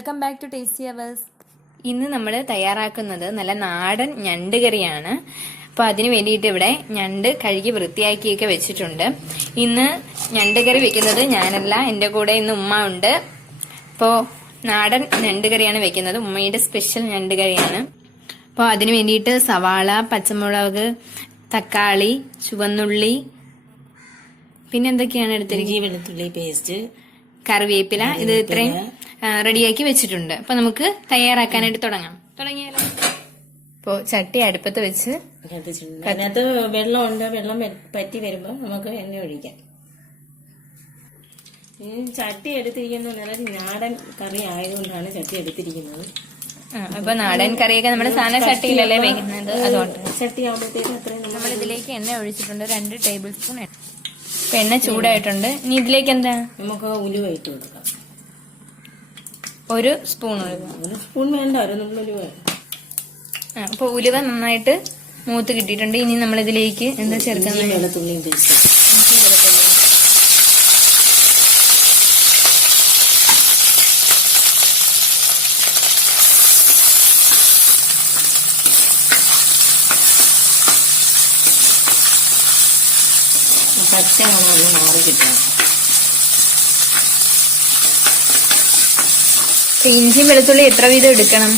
Welcome back to tasty hours. ഇന്ന് നമ്മൾ തയ്യാറാക്കുന്നത് നല്ല നാടൻ ഞണ്ട് കറിയാണ്. അപ്പോൾ അതിന് വേണ്ടിയിട്ട് ഇവിടെ ഞണ്ട് കഴുകി വൃത്തിയാക്കിയൊക്കെ വെച്ചിട്ടുണ്ട്. ഇന്ന് ഞണ്ട് കറി വെക്കുന്നത് ഞാനല്ല, എൻ്റെ കൂടെ ഇന്ന് ഉമ്മ ഉണ്ട്. അപ്പോൾ നാടൻ ഞണ്ട് കറിയാണ് വെക്കുന്നത്, ഉമ്മയുടെ സ്പെഷ്യൽ ഞണ്ട് കറിയാണ്. അപ്പോൾ അതിന് വേണ്ടിയിട്ട് സവാള, പച്ചമുളക്, തക്കാളി, ചുവന്നുള്ളി, പിന്നെ എന്തൊക്കെയാണ് എടുത്തിരിക്കുന്നത്, വെളുത്തുള്ളി പേസ്റ്റ്, കറിവേപ്പില, ഇത് ഇത്രയും റെഡിയാക്കി വെച്ചിട്ടുണ്ട്. അപ്പൊ നമുക്ക് തയ്യാറാക്കാനായിട്ട് തുടങ്ങിയാലോ. ഇപ്പോ ചട്ടി അടുപ്പത്ത് വെച്ച് അതിനകത്ത് വെള്ളമുണ്ട്. വെള്ളം പറ്റി വരുമ്പോ നമുക്ക് എണ്ണ ഒഴിക്കാം. ചട്ടി എടുത്തിരിക്കുന്നത് നല്ല നാടൻ കറി ആയതുകൊണ്ടാണ് ചട്ടി എടുത്തിരിക്കുന്നത്. അപ്പൊ നാടൻ കറിയൊക്കെ നമ്മുടെ സാധാരണ ചട്ടിയിലല്ലേ വെക്കുന്നത്, അതുകൊണ്ട് ചട്ടി ആവുമ്പോഴത്തേക്ക് അത്രയും നമ്മൾ ഇതിലേക്ക് എണ്ണ ഒഴിച്ചിട്ടുണ്ട്, 2 ടേബിൾ സ്പൂൺ എണ്ണ. ഇപ്പൊ എണ്ണ ചൂടായിട്ടുണ്ട്. ഇനി ഇതിലേക്ക് എന്താ, നമുക്ക് ഉലുവ ഇട്ട് കൊടുക്കാം. 1 സ്പൂൺ ഉലുവ. 1 സ്പൂൺ വേണ്ട, 1 ഉലുവ. അപ്പൊ ഉലുവ നന്നായിട്ട് മൂത്ത് കിട്ടിയിട്ടുണ്ട്. ഇനി നമ്മൾ ഇതിലേക്ക് എന്താ ചേർക്കുന്നത്, വെളുത്തുള്ളിയും പേസ്റ്റ്. പച്ച ഒന്ന് മാറി കിട്ടണം. ഇഞ്ചി വെളുത്തുള്ളി എത്ര വീതം എടുക്കണം?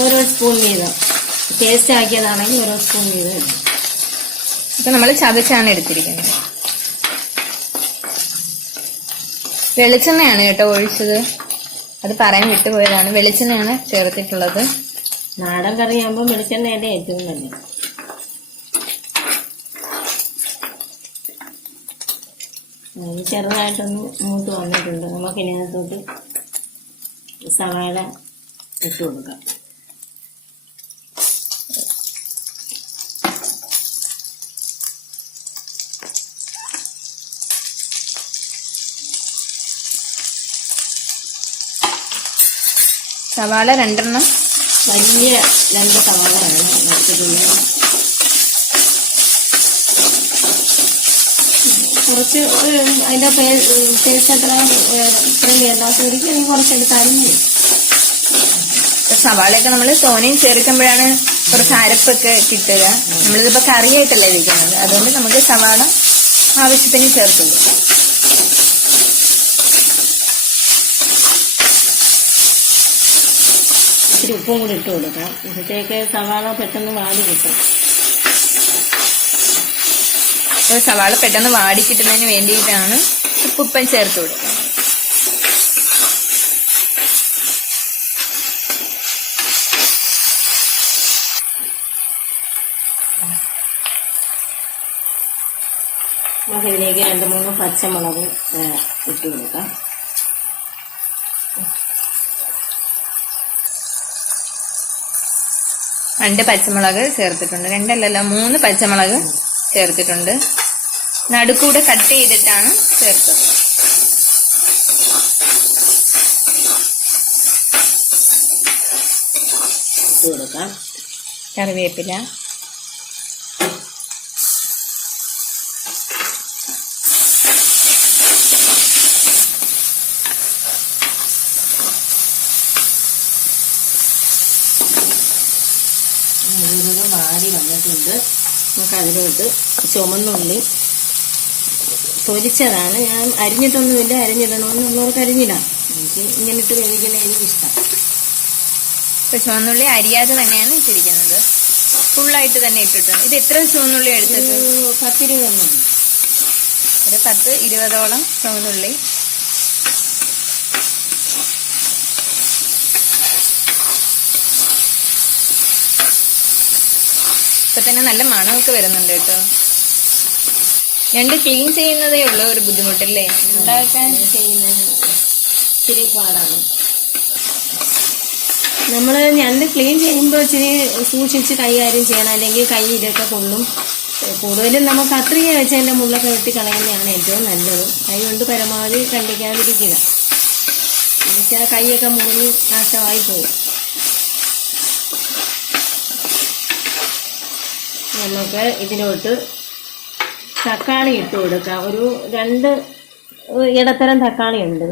ഓരോ സ്പൂൺ വീതം. ടേസ്റ്റ് ആക്കിയതാണെങ്കിൽ ഓരോ സ്പൂൺ വീതം ഇടും. ഇപ്പൊ നമ്മൾ ചതച്ചാണ് എടുത്തിരിക്കുന്നത്. വെളിച്ചെണ്ണയാണ് കേട്ടോ ഒഴിച്ചത്, അത് പറയാൻ വിട്ടുപോയതാണ്. വെളിച്ചെണ്ണയാണ് ചേർത്തിട്ടുള്ളത്. നാടൻ കറിയാകുമ്പോൾ വെളിച്ചെണ്ണയുടെ ഏറ്റവും നല്ലത്. ചെറുതായിട്ടൊന്ന് മൂത്ത് വന്നിട്ടുണ്ട്. നമുക്ക് ഇതിനകത്തോട്ട് സവാള ഇട്ട് കൊടുക്കാം. സവാള 2 എണ്ണം, വലിയ 2 സവാളയാണ് എടുത്തിട്ടുള്ളത്. കുറച്ച് അതിന്റെ ടേസ്റ്റ് ഇത്രയും വേണ്ടാത്തവർക്ക് കുറച്ചെടുത്ത് അരിഞ്ഞു. സവാളയൊക്കെ നമ്മൾ തോനെയും ചേർക്കുമ്പോഴാണ് കുറച്ച് അരപ്പൊക്കെ കിട്ടുക. നമ്മളിതിപ്പോ കറിയായിട്ടല്ലേ വെക്കുന്നത്, അതുകൊണ്ട് നമുക്ക് സവാള ആവശ്യത്തിന് ചേർത്തുള്ളൂ. ഇത്തിരി ഉപ്പും കൂടി ഇട്ട് കൊടുക്കാം. ഇപ്പോഴത്തേക്ക് സവാള പെട്ടെന്ന് വാടി കിട്ടും. സവാള പെട്ടെന്ന് വാടി കിട്ടുന്നതിന് വേണ്ടിയിട്ടാണ് ഉപ്പുപ്പം ചേർത്ത് കൊടുക്കുന്നത്. നമുക്ക് ഇതിലേക്ക് 2-3 പച്ചമുളക് ഇട്ട് കൊടുക്കാം. രണ്ട് പച്ചമുളക് ചേർത്തിട്ടുണ്ട്. 2 അല്ലല്ലോ, 3 പച്ചമുളക് ചേർത്തിട്ടുണ്ട്. നടുക്കൂടെ കട്ട് ചെയ്തിട്ടാണ് ചേർത്തത്. ഇട്ട് കൊടുക്കാം. കറിവേപ്പില, വാടി വന്നിട്ടുണ്ട്. നമുക്ക് അതിലോട്ട് ചുമന്നുള്ളി തൊലിച്ചതാണ്, ഞാൻ അരിഞ്ഞിട്ടൊന്നുമില്ല. അരിഞ്ഞിടണമെന്നുള്ളവർക്ക് അരിഞ്ഞിടാം. എനിക്ക് ഇങ്ങനെ ഇട്ട് വേവിക്കുന്നത് എനിക്കിഷ്ടം. ഇപ്പൊ ചുവന്നുള്ളി അരിയാതെ തന്നെയാണ് ഇട്ടിരിക്കുന്നത്, ഫുള്ളായിട്ട് തന്നെ ഇട്ടിട്ടുണ്ട്. ഇത് എത്ര ചുവന്നുള്ളി എടുത്തത്? 10-20 ഒരു 10-20ഓളം ചുവന്നുള്ളി. ഇപ്പൊ തന്നെ നല്ല മണമൊക്കെ വരുന്നുണ്ട് കേട്ടോ. ഞണ്ട് ക്ലീൻ ചെയ്യുന്നതേ ഉള്ളൂ ഒരു ബുദ്ധിമുട്ടല്ലേ ഉണ്ടാക്കാൻ, ചെയ്യുന്നത് ഇച്ചിരി പാടാണ്. നമ്മൾ ഞണ്ട് ക്ലീൻ ചെയ്യുമ്പോൾ ഇച്ചിരി സൂക്ഷിച്ച് കൈകാര്യം ചെയ്യണം, അല്ലെങ്കിൽ കൈ ഇതൊക്കെ കൊള്ളും. കൂടുതലും നമുക്ക് കത്രിക വെച്ച് അതിൻ്റെ മുള്ളൊക്കെ വെട്ടിക്കളയുന്നതാണ് ഏറ്റവും നല്ലത്. കൈ കൊണ്ട് പരമാവധി കണ്ടിക്കാതിരിക്കുക, എന്നുവെച്ചാൽ കൈയൊക്കെ മുറിഞ്ഞ് നാശമായി പോകും. നമുക്ക് ഇതിലോട്ട് തക്കാളി ഇട്ട് കൊടുക്കാം. ഒരു 2 ഇടത്തരം തക്കാളി ഉണ്ട്.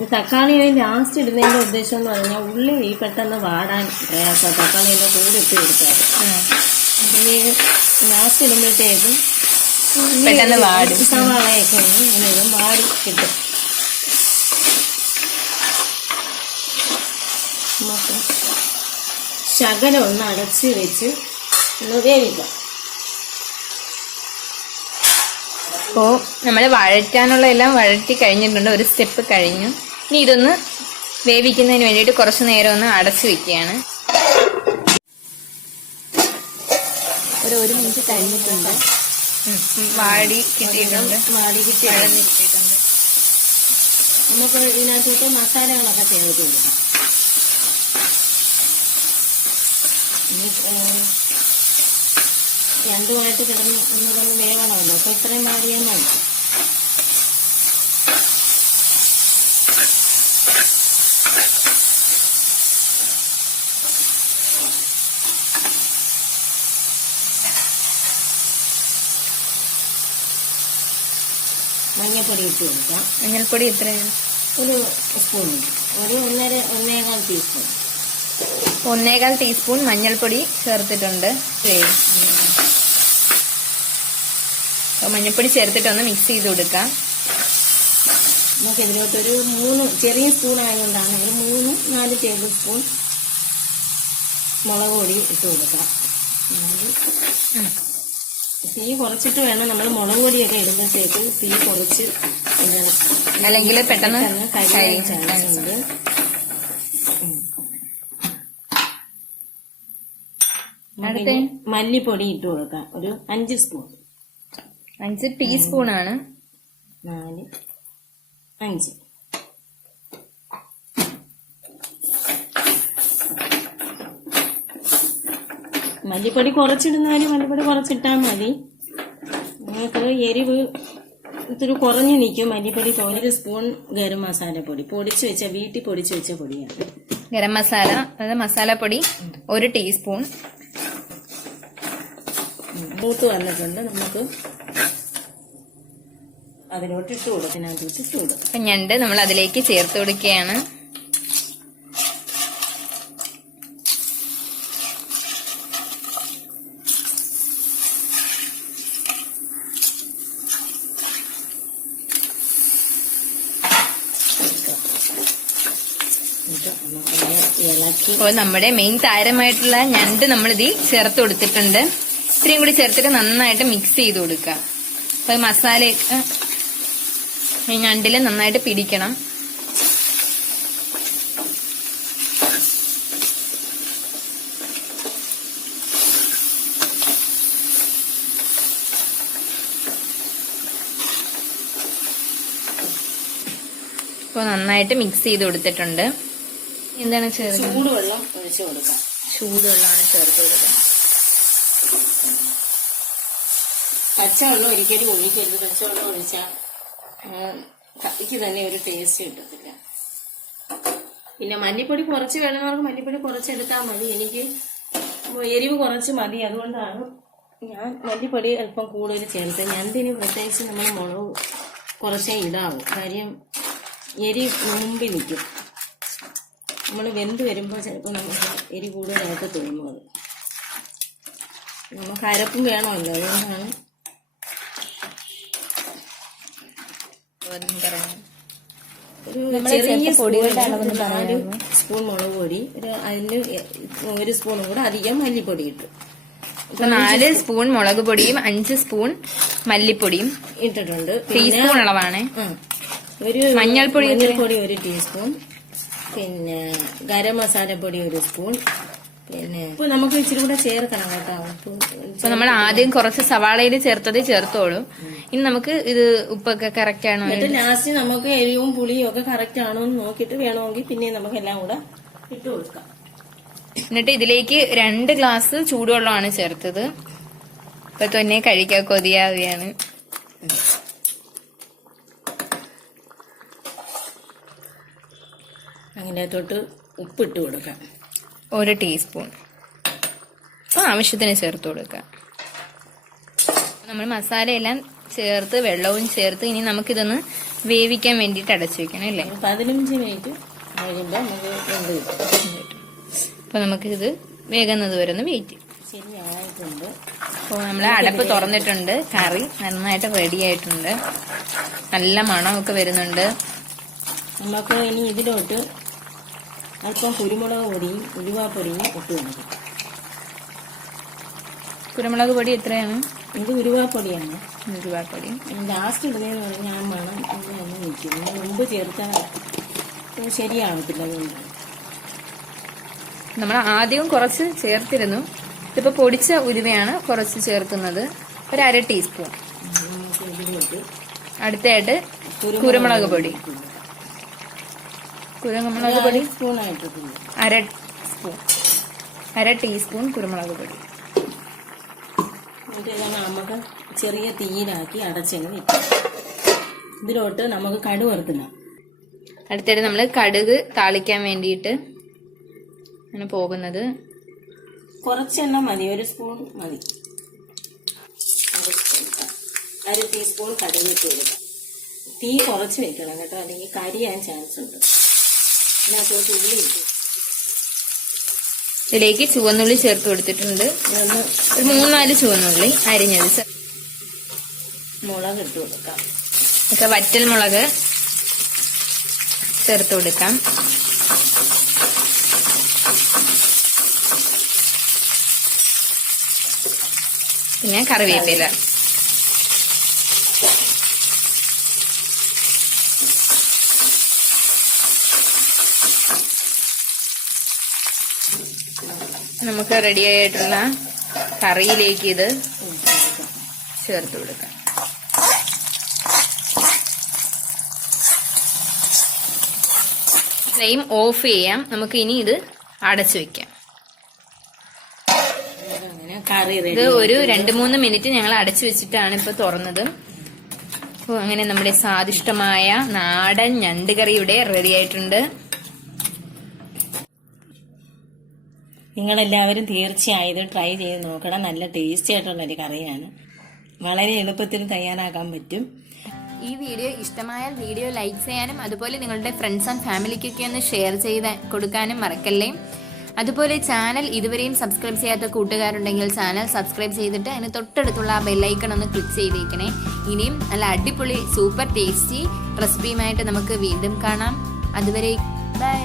ഈ തക്കാളി ലാസ്റ്റ് ഇടുന്നതിന്റെ ഉദ്ദേശം എന്ന് പറഞ്ഞാൽ ഉള്ളി ഈ പെട്ടെന്ന് വാടാൻ പ്രയാസം, തക്കാളിയുടെ കൂടെ ഇട്ട് കൊടുക്കാറ്. ഈ ലാസ്റ്റ് ഇടുമ്പോഴത്തേക്കും പെട്ടെന്ന് വാടും. സവാളയൊക്കെ ഇങ്ങനെ ഇതും വാടി കിട്ടും. നമുക്ക് ശകലം ഒന്ന് അടച്ച് വെച്ച് ഒന്ന് വേവിക്കാം. അപ്പോൾ നമ്മൾ വഴറ്റാനുള്ള എല്ലാം വഴറ്റി കഴിഞ്ഞിട്ടുണ്ട്, ഒരു സ്റ്റെപ്പ് കഴിഞ്ഞു. ഇനി ഇതൊന്ന് വേവിക്കുന്നതിന് വേണ്ടിയിട്ട് കുറച്ച് നേരം ഒന്ന് അടച്ചു വെക്കുകയാണ്. ഒരു മിനിറ്റ് കഴിഞ്ഞിട്ടുണ്ട്. വാടി കിട്ടിയിട്ടുണ്ട്, കിട്ടിയിട്ടുണ്ട്. നമുക്ക് ഇതിനകത്തോട്ട് മസാലകളൊക്കെ ചേർത്ത് കൊടുക്കാം. രണ്ടുമായിട്ട് കിടന്ന് ഒന്നുകൂടെ വേവണമല്ലോ, അപ്പൊ ഇത്രയും മാറിയാൽ മതി. മഞ്ഞപ്പൊടി ഇട്ട് കൊടുക്കാം. മഞ്ഞൾപ്പൊടി എത്രയാണ്? ഒരു സ്പൂൺ, ഒരു 1.5 ടീസ്പൂൺ. 1.25 ടീസ്പൂൺ മഞ്ഞൾപ്പൊടി ചേർത്തിട്ടുണ്ട്. മഞ്ഞൾപ്പൊടി ചേർത്തിട്ടൊന്ന് മിക്സ് ചെയ്ത് കൊടുക്കാം. നമുക്ക് ഇതിലോട്ടൊരു 3 ചെറിയ സ്പൂൺ ആയതുകൊണ്ടാണ് ഒരു 3-4 ടേബിൾ സ്പൂൺ മുളക് പൊടി ഇട്ട് കൊടുക്കാം. തീ കുറച്ചിട്ട് വേണം നമ്മൾ മുളക് പൊടിയൊക്കെ ഇടുമ്പോഴത്തേക്ക്. തീ കുറച്ച് ഇടണം, അല്ലെങ്കിൽ പെട്ടെന്ന് കരിയാൻ ചാൻസ് ഉണ്ട്. മല്ലിപ്പൊടി ഇട്ട് കൊടുക്കാം, ഒരു 5 സ്പൂൺ. 5 ടീസ്പൂണാണ്. 4, 5. മല്ലിപ്പൊടി കുറച്ചിടുന്നാലും മല്ലിപ്പൊടി കുറച്ചിട്ടാൽ മതി. നമുക്ക് എരിവ് ഇത്തിരി കുറഞ്ഞു നിൽക്കും. മല്ലിപ്പൊടി 1 സ്പൂൺ ഗരം മസാലപ്പൊടി വീട്ടിൽ പൊടിച്ചു വെച്ച പൊടിയാണ്. ഗരം മസാല, അതായത് മസാലപ്പൊടി 1 ടീസ്പൂൺ. മൂത്ത് വന്നിട്ടുണ്ട്. നമുക്ക് അതിലോട്ട് ഇട്ട് കൊടുക്കും. അപ്പൊ ഞണ്ട് നമ്മൾ അതിലേക്ക് ചേർത്ത് കൊടുക്കുകയാണ്. അപ്പോൾ നമ്മുടെ മെയിൻ താരമായിട്ടുള്ള ഞണ്ട് നമ്മളിത് ചേർത്ത് കൊടുത്തിട്ടുണ്ട്. ഇത്രയും കൂടി ചേർത്തിട്ട് നന്നായിട്ട് മിക്സ് ചെയ്ത് കൊടുക്കുക. അപ്പൊ മസാലയൊക്കെ ഞണ്ടില് നന്നായിട്ട് പിടിക്കണം. അപ്പോൾ നന്നായിട്ട് മിക്സ് ചെയ്ത് കൊടുത്തിട്ടുണ്ട്. എന്താണ് ചേർക്കുന്നത്? ചൂടുവെള്ളം ഒഴിച്ചു കൊടുക്കാം. ചൂടുവെള്ളമാണ് ചേർത്ത് കൊടുക്കുക. പച്ചവെള്ളം ഒരിക്കലും ഒഴിക്കരുത്. പച്ചവെള്ളം ഒഴിച്ചാൽ കറിക്ക് തന്നെ ഒരു ടേസ്റ്റ് കിട്ടത്തില്ല. പിന്നെ മല്ലിപ്പൊടി കുറച്ച് വേണമെന്നവർക്ക് മല്ലിപ്പൊടി കുറച്ചെടുത്താൽ മതി. എനിക്ക് എരിവ് കുറച്ച് മതി, അതുകൊണ്ടാണ് ഞാൻ മല്ലിപ്പൊടി അല്പം കൂടുതൽ ചേർത്തത്. ഞണ്ടിന് പ്രത്യേകിച്ച് നമ്മൾ മുളക് കുറച്ചേ ഇടാവൂ. കാര്യം എരി മുമ്പിൽ നിൽക്കും. നമ്മൾ വെന്ത് വരുമ്പോൾ ചിലപ്പോൾ നമുക്ക് എരി കൂടുതലായിട്ട് തോന്നുന്നത്. നമുക്ക് അരപ്പും വേണമല്ലോ, അതുകൊണ്ടാണ്. ഒരു ചെറിയ പൊടികളുടെ 4 സ്പൂൺ മുളക് പൊടി, അതിന് 1 സ്പൂണും കൂടെ അധികം മല്ലിപ്പൊടി ഇട്ടു. 4 സ്പൂൺ മുളക് പൊടിയും 5 സ്പൂൺ മല്ലിപ്പൊടിയും ഇട്ടിട്ടുണ്ട്. ടീസ്പൂൺ അളവാണ്. ഒരു മഞ്ഞൾപ്പൊടി 1 ടീസ്പൂൺ. പിന്നെ ഗരം മസാലപ്പൊടി 1 സ്പൂൺ. പിന്നെ ഇപ്പൊ നമുക്ക് ഇച്ചിരി കൂടെ ചേർക്കണം കേട്ടോ. ഇപ്പൊ നമ്മൾ ആദ്യം കുറച്ച് സവാളയിൽ ചേർത്തതേ ചേർത്തോളൂ. ഇനി നമുക്ക് ഇത് ഉപ്പൊക്കെ കറക്റ്റ് ആണോ, എന്നിട്ട് ലാസ്റ്റ് നമുക്ക് എരിവും പുളിയും ഒക്കെ കറക്റ്റ് ആണോ എന്ന് നോക്കിയിട്ട് വേണമെങ്കിൽ പിന്നെ നമുക്ക് എല്ലാം കൂടെ ഇട്ട് കൊടുക്കാം. എന്നിട്ട് ഇതിലേക്ക് 2 ഗ്ലാസ് ചൂടുവെള്ളമാണ് ചേർത്തത്. ഇപ്പൊ തന്നെ കഴിക്കാൻ കൊതിയാവുകയാണ്. അങ്ങനെ തൊട്ട് ഉപ്പിട്ട് കൊടുക്കാം, 1 ടീസ്പൂൺ. ആവശ്യത്തിന് ചേർത്ത് കൊടുക്കാം. നമ്മൾ മസാലയെല്ലാം ചേർത്ത് വെള്ളവും ചേർത്ത് ഇനി നമുക്കിതൊന്ന് വേവിക്കാൻ വേണ്ടിയിട്ട് അടച്ചു വെക്കണം അല്ലേ? 15 മിനിറ്റ് കഴിയുമ്പോൾ നമുക്ക് വെന്ത് കിട്ടും. അപ്പോൾ നമുക്കിത് വേകുന്നത് വരെ ഒന്ന് വെയിറ്റ്. ശരിയായിട്ടുണ്ട്. അപ്പോൾ നമ്മൾ അടപ്പ് തുറന്നിട്ടുണ്ട്. കറി നന്നായിട്ട് റെഡി ആയിട്ടുണ്ട്. നല്ല മണമൊക്കെ വരുന്നുണ്ട്. നമുക്ക് ഇനി ഇതിലോട്ട് അല്പം കുരുമുളക് പൊടിയും ഉലുവാപ്പൊടിയും ഇട്ട് കൊടുക്കും. കുരുമുളക് പൊടി എത്രയാണ്? ഇത് ഉലുവാപ്പൊടിയാണ്. ഉലുവാപ്പൊടി ലാസ്റ്റ് ഇടുന്നതെന്ന് പറഞ്ഞാൽ ആ മണം ഒന്ന് നിൽക്കും. മുമ്പ് ചേർത്താൽ ശരിയാവത്തില്ല. അതുകൊണ്ട് നമ്മൾ ആദ്യം കുറച്ച് ചേർത്തിരുന്നു. ഇതിപ്പോൾ പൊടിച്ച ഉലുവയാണ് കുറച്ച് ചേർക്കുന്നത്, ഒരു 1/2 ടീസ്പൂൺ. നമുക്ക് ഇതിലോട്ട് അടുത്തായിട്ട് കുരുമുളക് പൊടി. കുരുമുളക് പൊടി സ്പൂണായിട്ടില്ല, 1/2 ടീസ്പൂൺ കുരുമുളക് പൊടി. എന്നിട്ട് നമുക്ക് ചെറിയ തീയിലാക്കി അടച്ചങ്ങ് വെക്കാം. ഇതിലോട്ട് നമുക്ക് കടുക് വറുത്തിടാം. അടുത്തായിട്ട് നമ്മൾ കടുക് താളിക്കാൻ വേണ്ടിയിട്ട് ആണ് പോകുന്നത്. കുറച്ചെണ്ണം മതി, 1 സ്പൂൺ മതി. 1/2 ടീസ്പൂൺ കടുക് ഇട്ട് കൊടുക്കാം. തീ കുറച്ച് വെക്കണം കേട്ടോ, അല്ലെങ്കിൽ കരിയാൻ ചാൻസ് ഉണ്ട്. അതിനകത്തോട്ട് ഉള്ളി ഇട്ടു. ഇതിലേക്ക് ചുവന്നുള്ളി ചേർത്ത് കൊടുത്തിട്ടുണ്ട്. ഒരു 3-4 ചുവന്നുള്ളി അരിഞ്ഞത്. മുളക് ഇട്ട് കൊടുക്കാം. ഒക്കെ വറ്റൽ മുളക് ചേർത്ത് കൊടുക്കാം. പിന്നെ കറിവേപ്പില. നമുക്ക് റെഡി ആയിട്ടുള്ള കറിയിലേക്ക് ഇത് ചേർത്ത് കൊടുക്കാം. ഫ്ലെയിം ഓഫ് ചെയ്യാം. നമുക്ക് ഇനി ഇത് അടച്ചു വെക്കാം. ഇത് ഒരു 2-3 മിനിറ്റ് ഞങ്ങൾ അടച്ചു വെച്ചിട്ടാണ് ഇപ്പൊ തുറന്നത്. അപ്പോൾ അങ്ങനെ നമ്മുടെ സ്വാദിഷ്ടമായ നാടൻ ഞണ്ട് കറി ഇവിടെ റെഡി ആയിട്ടുണ്ട്. നിങ്ങളെല്ലാവരും തീർച്ചയായും ട്രൈ ചെയ്ത് നോക്കണം. നല്ല ടേസ്റ്റി ആയിട്ടുള്ളൊരു കറിയാണ്. വളരെ എളുപ്പത്തിൽ തയ്യാറാക്കാൻ പറ്റും. ഈ വീഡിയോ ഇഷ്ടമായാൽ വീഡിയോ ലൈക്ക് ചെയ്യാനും അതുപോലെ നിങ്ങളുടെ ഫ്രണ്ട്സ് ആൻഡ് ഫാമിലിക്കൊക്കെ ഒന്ന് ഷെയർ ചെയ്ത് കൊടുക്കാനും മറക്കല്ലേ. അതുപോലെ ചാനൽ ഇതുവരെയും സബ്സ്ക്രൈബ് ചെയ്യാത്ത കൂട്ടുകാരുണ്ടെങ്കിൽ ചാനൽ സബ്സ്ക്രൈബ് ചെയ്തിട്ട് അതിന് തൊട്ടടുത്തുള്ള ആ ബെല്ലൈക്കൺ ഒന്ന് ക്ലിക്ക് ചെയ്തേക്കണേ. ഇനിയും നല്ല അടിപൊളി സൂപ്പർ ടേസ്റ്റി റെസിപ്പിയുമായിട്ട് നമുക്ക് വീണ്ടും കാണാം. അതുവരെ ബൈ.